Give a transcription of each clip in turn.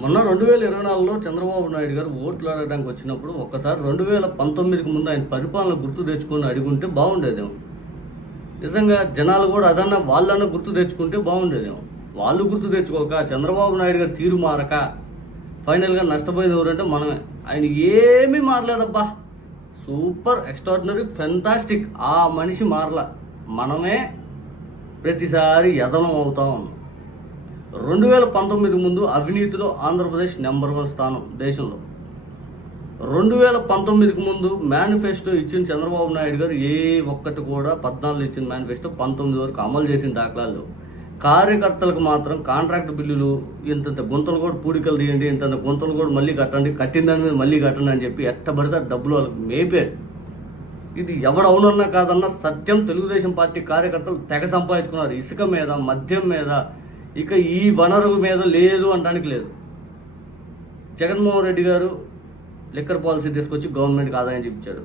మొన్న రెండు వేల ఇరవై నాలుగులో చంద్రబాబు నాయుడు గారు ఓట్లు అడగడానికి వచ్చినప్పుడు ఒక్కసారి రెండు వేల పంతొమ్మిదికి ముందు ఆయన పరిపాలన గుర్తు తెచ్చుకొని అడుగుంటే బాగుండేదేమో. నిజంగా జనాలు కూడా అదన్నా వాళ్ళన్నా గుర్తు తెచ్చుకుంటే బాగుండేదేమో. వాళ్ళు గుర్తు తెచ్చుకోక చంద్రబాబు నాయుడు గారు తీరు మారక ఫైనల్గా నష్టపోయింది ఎవరంటే మనమే. ఆయన ఏమీ మారలేదబ్బా. Super extraordinary fantastic. ఆ మనిషి మారల. మనమే ప్రతిసారి యదనం అవుతా. ఉన్నాం రెండు వేల పంతొమ్మిది ముందు అవినీతిలో ఆంధ్రప్రదేశ్ నెంబర్ వన్ స్థానం దేశంలో. రెండు వేల పంతొమ్మిదికి ముందు మేనిఫెస్టో ఇచ్చిన చంద్రబాబు నాయుడు గారు ఏ ఒక్కటి కూడా పద్నాలుగు ఇచ్చిన మేనిఫెస్టో పంతొమ్మిది వరకు అమలు చేసిన దాఖలాలు. కార్యకర్తలకు మాత్రం కాంట్రాక్ట్ బిల్లులు ఇంతంత గుంతలు కూడా పూడికలు తీయండి ఇంతంత గుంతలు కూడా మళ్ళీ కట్టండి కట్టిన దాని మీద మళ్ళీ కట్టండి అని చెప్పి ఎట్టబడితే డబ్బులు వాళ్ళకి మేపారు. ఇది ఎవడు అవునన్నా కాదన్నా సత్యం తెలుగుదేశం పార్టీ కార్యకర్తలు తెగ సంపాదించుకున్నారు. ఇసుక మీద మద్యం మీద ఇక ఈ వనరు మీద లేదు అనడానికి లేదు. జగన్మోహన్ రెడ్డి గారు లిక్కర్ పాలసీ తీసుకొచ్చి గవర్నమెంట్కి ఆదాయం చూపించాడు.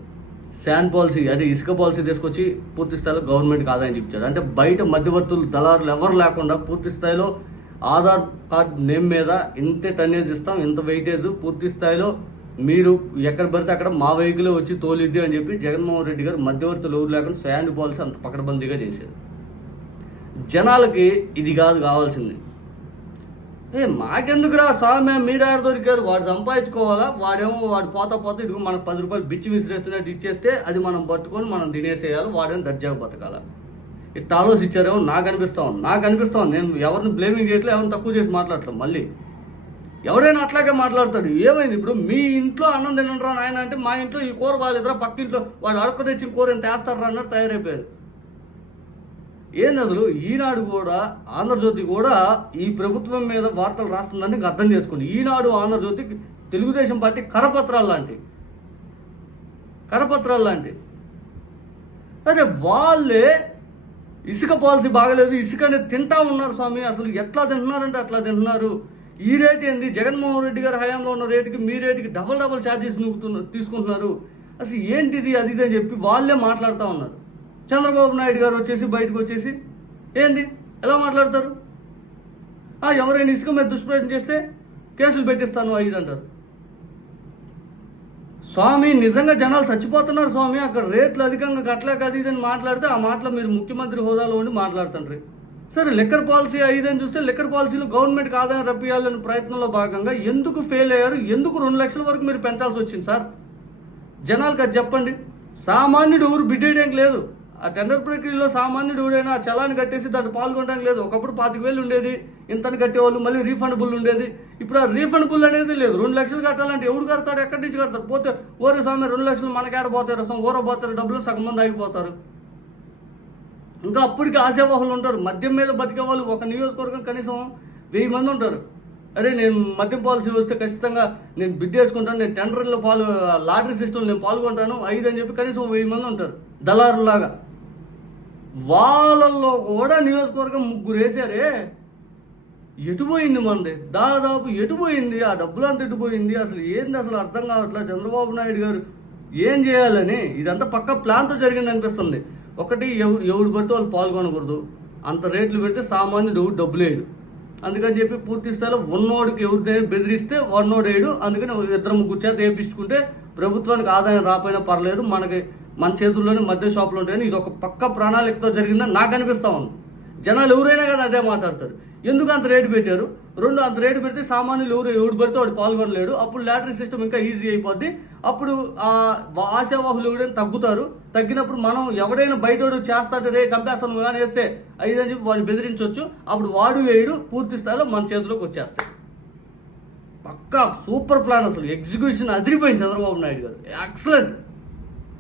శాండ్ పాలసీ అంటే ఇసుక పాలసీ తీసుకొచ్చి పూర్తి స్థాయిలో గవర్నమెంట్కి ఆదాయం చూపించాడు. అంటే బయట మధ్యవర్తులు దళారులు ఎవరు లేకుండా పూర్తి స్థాయిలో ఆధార్ కార్డ్ నేమ్ మీద ఇంత టన్నేజ్ ఇస్తాం ఇంత వెయిటేజ్ పూర్తి స్థాయిలో మీరు ఎక్కడ పడితే అక్కడ మా వెహికల్ వచ్చి తోలిద్ది అని చెప్పి జగన్మోహన్ రెడ్డి గారు మధ్యవర్తులు ఎవరు లేకుండా శాండ్ పాలసీ అంత పకడ్బందీగా చేశారు. జనాలకి ఇది కాదు కావాల్సింది. ఏ మాకెందుకురా స్వామి మీరు ఆడ దొరికారు వాడు సంపాదించుకోవాలా? వాడేమో వాడు పోతా పోతా ఇదిగో మనకు పది రూపాయలు బిచ్చి విసిరేస్తున్నట్టు ఇచ్చేస్తే అది మనం పట్టుకొని మనం తినేసేయాలి వాడేమో దర్జాగా బతకాల. ఇట్లా ఆలోచించారేమో నాకు అనిపిస్తా ఉంది. నాకు అనిపిస్తా ఉంది. నేను ఎవరిని బ్లేమింగ్ చేయట్లేదు ఎవరిని తక్కువ చేసి మాట్లాడతాం మళ్ళీ. ఎవరైనా అట్లాగే మాట్లాడతాడు. ఏమైంది ఇప్పుడు? మీ ఇంట్లో అన్నం తినరా నాయన అంటే మా ఇంట్లో ఈ కూర బాగాలేదురా పక్క ఇంట్లో వాడు అడక తెచ్చిన కూర ఎంత వేస్తారా అన్నట్టు తయారైపోయారు. ఏంది అసలు? ఈనాడు కూడా ఆంధ్రజ్యోతి కూడా ఈ ప్రభుత్వం మీద వార్తలు రాస్తుందని అర్థం చేసుకోండి. ఈనాడు ఆంధ్రజ్యోతి తెలుగుదేశం పార్టీ కరపత్రాలు లాంటి. కరపత్రాలు లాంటి. అదే వాళ్ళే ఇసుక పాలసీ బాగలేదు ఇసుక అనేది తింటా ఉన్నారు స్వామి. అసలు ఎట్లా తింటున్నారంటే అట్లా తింటున్నారు. ఈ రేట్ ఏంది? జగన్మోహన్ రెడ్డి గారి హయాంలో ఉన్న రేటుకి మీ రేటుకి డబల్ డబల్ ఛార్జెస్ నూకుతున్నారు తీసుకుంటున్నారు. అసలు ఏంటిది అది ఇది అని చెప్పి వాళ్ళే మాట్లాడుతూ ఉన్నారు. చంద్రబాబు నాయుడు గారు వచ్చేసి బయటకు వచ్చేసి ఏంది? ఎలా మాట్లాడతారు? ఆ, ఎవరైనా ఇసుక మీద దుష్ప్రయత్నం చేస్తే కేసులు పెట్టిస్తాను ఐదు అంటారు. స్వామి నిజంగా జనాలు చచ్చిపోతున్నారు స్వామి అక్కడ రేట్లు అధికంగా కట్టలేక అది ఇదని మాట్లాడితే ఆ మాటలో మీరు ముఖ్యమంత్రి హోదాలో ఉండి మాట్లాడుతుండ్రి. సరే లిక్కర్ పాలసీ ఐదని చూస్తే లిక్కర్ పాలసీలో గవర్నమెంట్కి ఆదాయం రప్పియాలనే ప్రయత్నంలో భాగంగా ఎందుకు ఫెయిల్ అయ్యారు? ఎందుకు రెండు లక్షల వరకు మీరు పెంచాల్సి వచ్చింది సార్? జనాలకు అది చెప్పండి. సామాన్యుడు ఊరు బిడ్డేయడానికి లేదు. ఆ టెండర్ ప్రక్రియలో సామాన్యుడు ఎవడైనా చలాన్ని కట్టేసి దాంట్లో పాల్గొనడానికి లేదు. ఒకప్పుడు పాతిక వేలు ఉండేది ఇంతని కట్టేవాళ్ళు మళ్ళీ రీఫండబుల్ ఉండేది. ఇప్పుడు ఆ రీఫండబుల్ అనేది లేదు. రెండు లక్షలు కట్టాలంటే ఎవడు కడతాడు? ఎక్కడి నుంచి కడతాడు? పోతే ఓరే స్వామి రెండు లక్షలు మనకేడ పోతారు వస్తాం ఊర పోతారు డబ్బులు సగం మంది ఆగిపోతారు. ఇంకా అప్పటికి ఆశావాహులు ఉంటారు. మద్యం మీద బతికే వాళ్ళు ఒక నియోజకవర్గం కనీసం వెయ్యి మంది ఉంటారు. అరే నేను మద్యం పాలసీ వస్తే ఖచ్చితంగా నేను బిడ్ వేసుకుంటాను. నేను టెండర్లో పాలు లాటరీ సిస్టమ్ నేను పాల్గొంటాను. ఐదు అని చెప్పి కనీసం వెయ్యి మంది ఉంటారు. దళారులాగా. వాళ్ళల్లో కూడా నియోజకవర్గం ముగ్గురు వేసారే ఎటుపోయింది మంది? దాదాపు ఎటుపోయింది ఆ డబ్బులంతా ఎటుపోయింది అసలు ఏంది? అసలు అర్థం కావట్లేదు చంద్రబాబు నాయుడు గారు ఏం చేయాలని? ఇదంతా పక్క ప్లాన్తో జరిగింది అనిపిస్తుంది. ఒకటి ఎవరు ఎవడు పడితే వాళ్ళు పాల్గొనకూడదు. అంత రేట్లు పెడితే సామాన్యుడు ఎవడు డబ్బులు వేయడు. అందుకని చెప్పి పూర్తి స్థాయిలో ఉన్నోడికి ఎవరినైనా బెదిరిస్తే వన్నోడు వేయడు. అందుకని ఇద్దరు ముగ్గురు చేత వేయించుకుంటే ప్రభుత్వానికి ఆదాయం రాపోయినా పర్లేదు. మనకి మన చేతుల్లోనే మధ్య షాపులు ఉంటాయని ఇది ఒక పక్క ప్రణాళికతో జరిగిందని నాకు అనిపిస్తా ఉంది. జనాలు ఎవరైనా కానీ అదే మాట్లాడతారు. ఎందుకు అంత రేటు పెట్టారు? రెండు అంత రేటు పెడితే సామాన్యులు ఎవరు ఎవడు పెడితే వాడు పాల్గొనలేడు. అప్పుడు లాటరీ సిస్టమ్ ఇంకా ఈజీ అయిపోద్ది. అప్పుడు ఆశావాహులు ఎవరైనా తగ్గుతారు. తగ్గినప్పుడు మనం ఎవడైనా బయట చేస్తాడు రే చంపేస్తాను కానీ వేస్తే ఐదని చెప్పి వాడిని బెదిరించవచ్చు అప్పుడు వాడు వేయడు పూర్తి స్థాయిలో మన చేతిలోకి వచ్చేస్తాయి. పక్కా సూపర్ ప్లాన్ అసలు. ఎగ్జిక్యూషన్ అదిరిపోయింది చంద్రబాబు నాయుడు గారు. ఎక్సలెంట్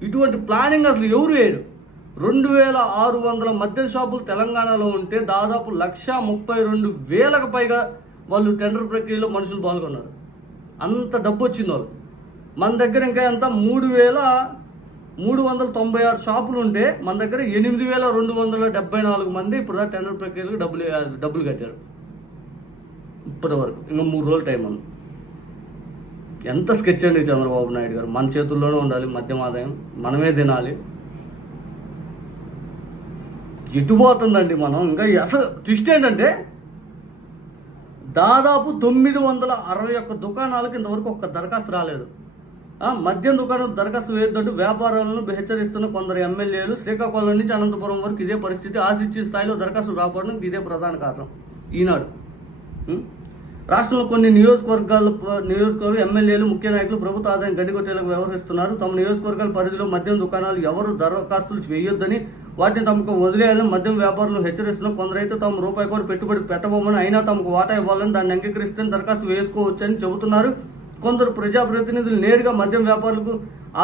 ఇటువంటి ప్లానింగ్ అసలు ఎవరు వేయరు. రెండు వేల ఆరు వందల మద్యం షాపులు తెలంగాణలో ఉంటే దాదాపు లక్ష ముప్పై రెండు వేలకు పైగా వాళ్ళు టెండర్ ప్రక్రియలో మనుషులు పాల్గొన్నారు. అంత డబ్బు వచ్చింది వాళ్ళు మన దగ్గర ఇంకా ఎంత? మూడు వేల మూడు వందల తొంభై ఆరు షాపులు ఉంటే మన దగ్గర ఎనిమిది వేల రెండు వందల డెబ్బై నాలుగు మంది ఇప్పుడు టెండర్ ప్రక్రియలకు డబ్బులు డబ్బులు కట్టారు. ఇప్పటి వరకు. ఇంకా మూడు రోజులు టైం ఉంది. ఎంత స్కెచ్ అండి చంద్రబాబు నాయుడు గారు? మన చేతుల్లోనే ఉండాలి మద్యం ఆదాయం. మనమే తినాలి. ఎటుపోతుందండి మనం? ఇంకా అసలు ట్విస్ట్ ఏంటంటే దాదాపు తొమ్మిది వందల అరవై ఒక్క దుకాణాలకు ఇంతవరకు ఒక్క దరఖాస్తు రాలేదు. మద్యం దుకాణం దరఖాస్తు వేయొద్దంటూ వ్యాపారాలను హెచ్చరిస్తున్న కొందరు ఎమ్మెల్యేలు శ్రీకాకుళం నుంచి అనంతపురం వరకు ఇదే పరిస్థితి ఆశించిన స్థాయిలో దరఖాస్తులు రాకపోవడానికి ఇదే ప్రధాన కారణం ఈనాడు. రాష్ట్రంలో కొన్ని నియోజకవర్గాల నియోజకవర్గ ఎమ్మెల్యేలు ముఖ్య నాయకులు ప్రభుత్వ ఆదాయం గండికొట్టేలకు వ్యవహరిస్తున్నారు. తమ నియోజకవర్గాల పరిధిలో మద్యం దుకాణాలు ఎవరు దరఖాస్తులు వేయొద్దని వాటిని తమకు వదిలేయాలని మద్యం వ్యాపారులను హెచ్చరిస్తున్న కొందరైతే తమ రూపాయి కూడా పెట్టుబడి పెట్టబోమని అయినా తమకు వాటా ఇవ్వాలని దాన్ని అంగీకరిస్తే దరఖాస్తు వేసుకోవచ్చని చెబుతున్నారు. కొందరు ప్రజాప్రతినిధులు నేరుగా మద్యం వ్యాపారులకు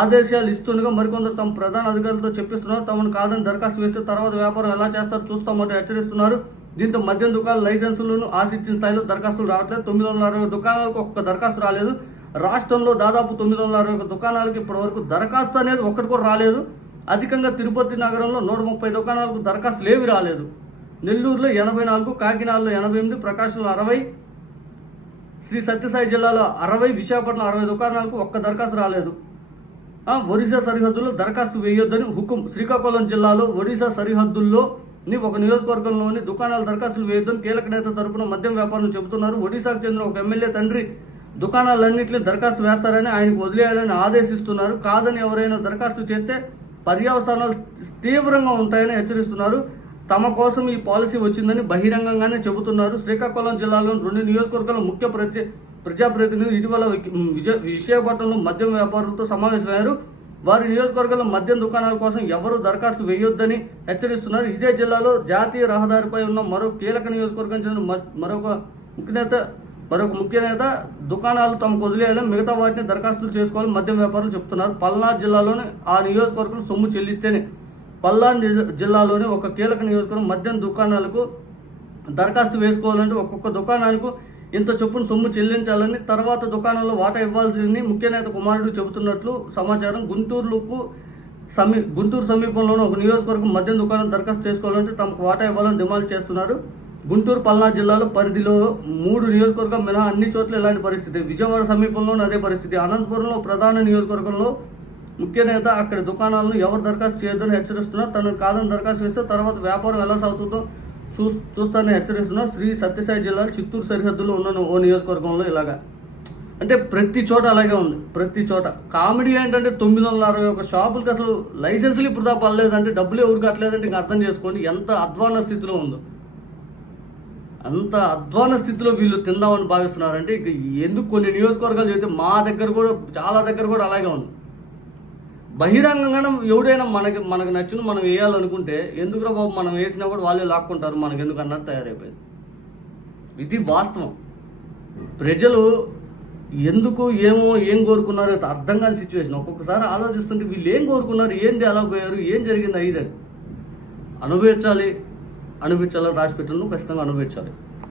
ఆదేశాలు ఇస్తుండగా మరికొందరు తమ ప్రధాన అధికారులతో చెప్పిస్తున్నారు. తమను కాదని దరఖాస్తు వేస్తే తర్వాత వ్యాపారం ఎలా చేస్తారో చూస్తామంటూ హెచ్చరిస్తున్నారు. దీంతో మద్యం దుకాణ లైసెన్సులను ఆశించిన స్థాయిలో దరఖాస్తులు రావట్లేదు. తొమ్మిది వందల అరవై దుకాణాలకు ఒక్క దరఖాస్తు రాలేదు. రాష్ట్రంలో దాదాపు తొమ్మిది వందల అరవై ఒక దుకాణాలకు ఇప్పటివరకు దరఖాస్తు అనేది ఒక్కటి కూడా రాలేదు. అధికంగా తిరుపతి నగరంలో నూట ముప్పై దుకాణాలకు దరఖాస్తులు ఏవి రాలేదు. నెల్లూరులో ఎనభై నాలుగు కాకినాడలో ఎనభై ఎనిమిది ప్రకాశంలో అరవై శ్రీ సత్యసాయి జిల్లాలో అరవై విశాఖపట్నం అరవై దుకాణాలకు ఒక్క దరఖాస్తు రాలేదు. ఒడిశా సరిహద్దుల్లో దరఖాస్తు వేయొద్దని హుకుం. శ్రీకాకుళం జిల్లాలో ఒడిశా సరిహద్దుల్లో ని ఒక నియోజకవర్గంలోని దుకాణాల దరఖాస్తులు వేయొద్దని కీలక నేత తరపున మద్యం వ్యాపారం చెబుతున్నారు. ఒడిశాకు చెందిన ఒక ఎమ్మెల్యే తండ్రి దుకాణాలన్నింటినీ దరఖాస్తు వేస్తారని ఆయనకు వదిలేయాలని ఆదేశిస్తున్నారు. కాదని ఎవరైనా దరఖాస్తు చేస్తే పర్యవసానాలు తీవ్రంగా ఉంటాయని హెచ్చరిస్తున్నారు. తమ కోసం ఈ పాలసీ వచ్చిందని బహిరంగంగానే చెబుతున్నారు. శ్రీకాకుళం జిల్లాలోని రెండు నియోజకవర్గాల ముఖ్య ప్రజా ప్రజాప్రతినిధులు ఇటీవల విజయ విశాఖపట్నంలో మద్యం వ్యాపారులతో సమావేశమయ్యారు. వారి నియోజకవర్గంలో మద్యం దుకాణాల కోసం ఎవరు దరఖాస్తు వేయొద్దని హెచ్చరిస్తున్నారు. ఇదే జిల్లాలో జాతీయ రహదారిపై ఉన్న మరో కీలక నియోజకవర్గం చెందిన మరొక ముఖ్య నేత మరొక ముఖ్య నేత దుకాణాలు తమకు వదిలేయాలని మిగతా వాటిని దరఖాస్తులు చేసుకోవాలని మద్యం వ్యాపారులు చెప్తున్నారు. పల్నాడు జిల్లాలోని ఆ నియోజకవర్గం సొమ్ము చెల్లిస్తేనే పల్నాడు జిల్లాలోని ఒక కీలక నియోజకవర్గం మద్యం దుకాణాలకు దరఖాస్తు వేసుకోవాలంటే ఒక్కొక్క దుకాణానికి ఇంత చొప్పున సొమ్ము చెల్లించాలని తర్వాత దుకాణంలో వాటా ఇవ్వాల్సిందని ముఖ్య నేత కుమారుడు చెబుతున్నట్లు సమాచారం గుంటూరుకు సమీ గుంటూరు సమీపంలోని ఒక నియోజకవర్గం మద్యం దుకాణం దరఖాస్తు చేసుకోవాలంటే తమకు వాటా ఇవ్వాలని డిమాండ్ చేస్తున్నారు. గుంటూరు పల్నాడు జిల్లాలో పరిధిలో మూడు నియోజకవర్గం మినహా అన్ని చోట్ల ఇలాంటి పరిస్థితి. విజయవాడ సమీపంలోనూ అదే పరిస్థితి. అనంతపురంలో ప్రధాన నియోజకవర్గంలో ముఖ్య నేత అక్కడి దుకాణాలను ఎవరు దరఖాస్తు చేయొద్దని హెచ్చరిస్తున్నారు. తనకు కాదని దరఖాస్తు చేస్తే తర్వాత వ్యాపారం ఎలా సాగుతుందో చూ చూస్తానని హెచ్చరిస్తున్న శ్రీ సత్యసాయి జిల్లా చిత్తూరు సరిహద్దులో ఉన్న ఓ నియోజకవర్గంలో ఇలాగా. అంటే ప్రతి చోట అలాగే ఉంది. ప్రతి చోట. కామెడీ ఏంటంటే తొమ్మిది వందల అరవై ఒక షాపులకి అసలు లైసెన్సులు ఇప్పుడు దాకా డబ్బులు ఎవరు కట్టలేదంటే ఇంకా అర్థం చేసుకోండి. ఎంత అధ్వాన స్థితిలో ఉందో. అంత అధ్వాన స్థితిలో వీళ్ళు తిందామని భావిస్తున్నారంటే ఇక ఎందుకు కొన్ని నియోజకవర్గాలు చెబితే మా దగ్గర కూడా చాలా దగ్గర కూడా అలాగే ఉంది. బహిరంగంగా ఎవడైనా మనకి మనకు నచ్చిన మనం వేయాలనుకుంటే ఎందుకురా బాబు మనం వేసినా కూడా వాళ్ళే లాక్కుంటారు. మనకు ఎందుకు అన్నట్టు తయారైపోయింది. ఇది వాస్తవం. ప్రజలు ఎందుకు ఏమో ఏం కోరుకున్నారు అర్థం కాని సిచ్యువేషన్ ఒక్కొక్కసారి ఆలోచిస్తుంటే వీళ్ళు ఏం కోరుకున్నారు ఏంది ఎలా పోయారు ఏం జరిగింది ఐదని అనుభవించాలి. అనిపించాలని రాసి ఖచ్చితంగా అనుభవించాలి.